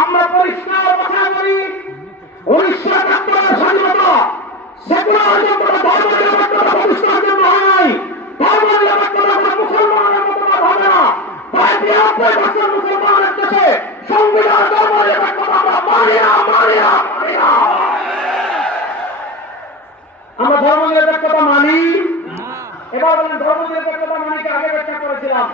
আমরা পরিষ্কার কথা বলি, 1971 স্বাধীনতা সেকুলার জন্য ধর্ম নিরপেক্ষতা প্রতিষ্ঠার জন্য হয় নাই। ধর্ম নিরপেক্ষতা কোনো মুসলমানের মতবাদ হবে না। তাই 93 বছর মুসলমানের দেশে সংবিধান ধর্ম নিরপেক্ষতা আমরা মানি না, মানি না, মানি না। আমরা ধর্ম নিরপেক্ষতা মানি। এবার বলেন ধর্ম নিরপেক্ষতা মানে কি? আগে ব্যাখ্যা করেছিলাম।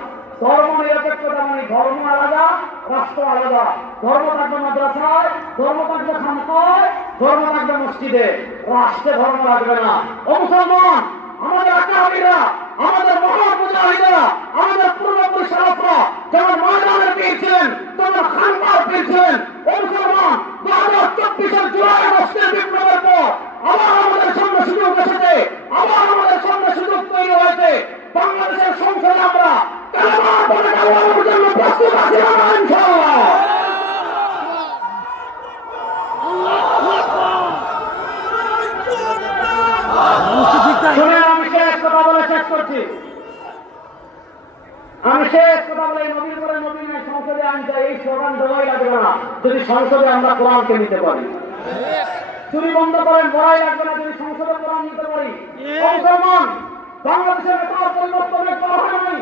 ধর্ম নিরপেক্ষতা মানে ধর্ম আলাদা, রাষ্ট্র আলাদা। ধর্ম থাকবে মাদ্রাসায়, ধর্ম থাকবে খানকায়, ধর্ম থাকবে মসজিদে, রাষ্ট্রে ধর্ম লাগবে না। ও মুসলমান, আমাদের আকাবিরা, আমাদের মহামুজাহিদরা, আমাদের পূর্বপুরুষ সালাফরা যেমন ময়দানে পেয়েছিলেন, তেমন খানকায় পেয়েছিলেন। ও মুসলমান, 2024 জুলাই আগস্টের বিপ্লবের পর আবার আমাদের সামনে সুযোগ এসেছে, আবার আমাদের সামনে সুযোগ তৈরি হয়েছে। বাংলাদেশের সংসদে আমরা কালেমার পরে কালেমার জন্য প্রস্তুত আছি আমরা ইনশাআল্লাহ। আমি শেষ কথা বলে শেষ করছি। আমি শেষ কথা বলে নবীর পরে নবী নাই, সংসদে আইন চাই, এই স্লোগান দেওয়াই লাগবে না যদি সংসদে আমরা কোরআনকে নিতে পারি। চুরি বন্ধ করেন, বড়াই লাগবে না যদি সংসদে কোরআন নিতে পারি। মুসলমান, বাংলাদেশের নেতার পরিবর্তন করা হয় নাই,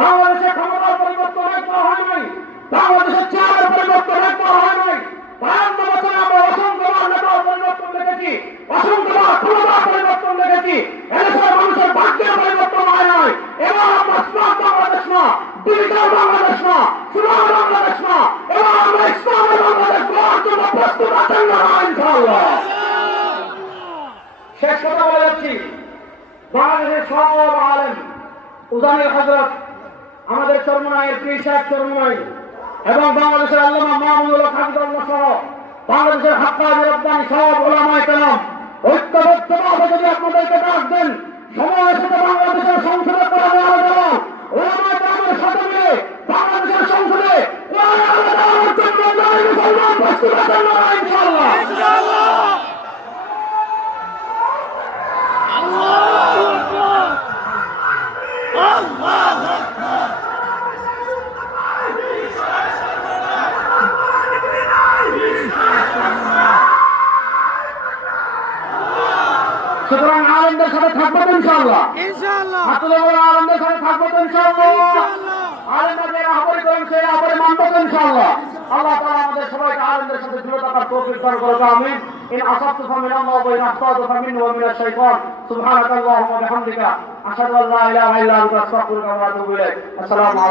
বাংলাদেশের ক্ষমতার পরিবর্তন করা হয় নাই, বাংলাদেশের চেয়ারের পরিবর্তন করা হয় নাই। 52 বছরে আমরা অসংখ্যবার নেতার পরিবর্তন দেখেছি, অসংখ্যবার ক্ষমতার পরিবর্তন দেখেছি। এদেশের মানুষের ভাগ্যের পরিবর্তন হয় নাই। এবার আমরা স্মার্ট বাংলাদেশ না, ডিজিটাল বাংলাদেশ না, সোনার বাংলাদেশ না, এবার আমরা ইসলামের বাংলাদেশ গড়ার জন্য প্রস্তুত আছেন না ইনশাআল্লাহ। শেষ কথা বলে যাচ্ছি, বাংলাদেশের সব আলেম, উজানির হযরত আমাদের চরমনাইয়ের পীর সাহেব চরমনাই এবং বাংলাদেশের আল্লামা মাহমুদুল হক হাফিজাহুল্লাহ সহ বাংলাদেশের হাক্কানি রব্বানি সব উলামায়ে কেরাম ঐক্যবদ্ধভাবে যদি আপনাদেরকে ডাক দেন, সময়ের সাথে বাংলাদেশের সংসদে কোরআন আলোচনা, উলামায়ে কেরামের সাথে মিলে বাংলাদেশের সংসদে কোরআন আলোচনার জন্য জয় মুসলমান প্রস্তুত আছেন না ইনশাআল্লাহ। সুতরাং আলেমদের সাথে থাকবো তো ইনশাআল্লাহ, ইনশাআল্লাহ। আলেমদের সাথে থাকবো তো ইনশাআল্লাহ। আলেমরা যে আহ্বান করেন সেই আহ্বানে মানবো তো ইনশাআল্লাহ। আল্লাহ তাআলা আমাদের সবাইকে আলেমদের সাথে জুড়ে থাকার তৌফিক দান করুন, আমিন। ইন আসাবতু ফামিনাল্লাহি ওয়া ইন আখতাতু ফামিন্নি ওয়া মিনাশ শাইতান। সুবহানাকাল্লাহুম্মা ওয়া বিহামদিকা আশহাদু আল্লা ইলাহা ইল্লা আনতা আস্তাগফিরুকা ওয়া আতুবু ইলাইক। আসসালামু আলাইকুম।